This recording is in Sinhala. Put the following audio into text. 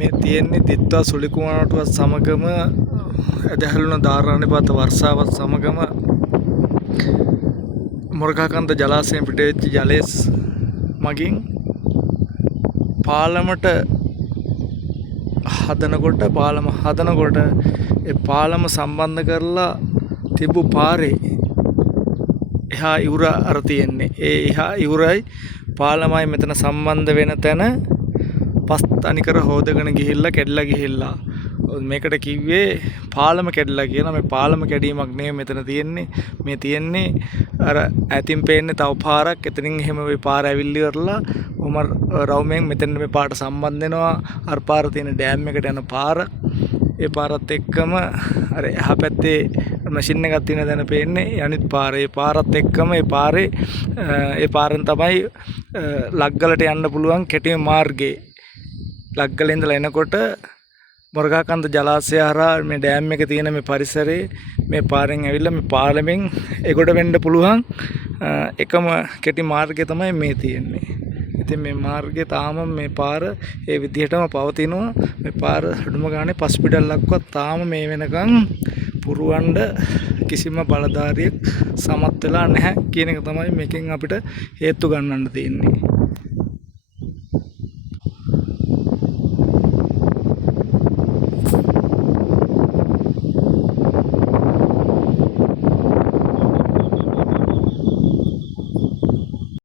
මේ තියෙන්නේ දිත්වා සුලිකුමාරටුවත් සමගම ඇදහැළුණ ධාරානිපාත වර්ෂාවත් සමගම මොරගහකන්ද ජලාශයෙන් පිටවෙච්ච ජලය මගින් පාලමට හදනකොට ඒ පාලම සම්බන්ධ කරලා තිබු පාරේ එහා ඉවුර අර තියෙන්නේ. ඒ එහා ඉවුරයි පාලමයි මෙතන සම්බන්ධ වෙන තැන පස් තනිකර හොදගෙන ගිහිල්ලා කැඩලා ගිහිල්ලා. මේකට කිව්වේ පාලම කැඩලා කියලා. මේ පාලම කැඩීමක් නෙවෙයි මෙතන තියෙන්නේ. මේ තියෙන්නේ අර ඇතින් පේන්නේ තව පාරක්. එතනින් එහෙම මේ පාර ඇවිල්ලි කරලා ඔහම රවුමෙන් මෙතන මේ පාට සම්බන්ධ වෙනවා. අර පාර තියෙන ඩෑම් එකට යන පාර. ඒ පාරත් එක්කම අර එහා පැත්තේ මැෂින් එකක් තියෙන තැන පේන්නේ අනිත් පාර. ඒ පාරත් එක්කම ඒ පාරෙන් තමයි ලග්ගලට යන්න පුළුවන් කෙටිම මාර්ගේ. ලග්ගලේ ඉඳලා එනකොට මොරගහකන්ද ජලාශය හරහා මේ ඩෑම් එක තියෙන මේ පරිසරයේ මේ පාරෙන් ඇවිල්ලා මේ පාලමෙන් එගොඩ වෙන්න පුළුවන් එකම කෙටි මාර්ගය තමයි මේ තියෙන්නේ. ඉතින් මේ මාර්ගය තාම මේ පාර ඒ විදිහටම පවතිනවා. මේ පාර අඩුම ගානේ පස් පිටල්ලක්වත් තාම මේ වෙනකන් පුරවන්න කිසිම බලධාරියෙක් සමත් වෙලා නැහැ කියන එක තමයි මේකෙන් අපිට හේතු ගන්නන්න තියෙන්නේ.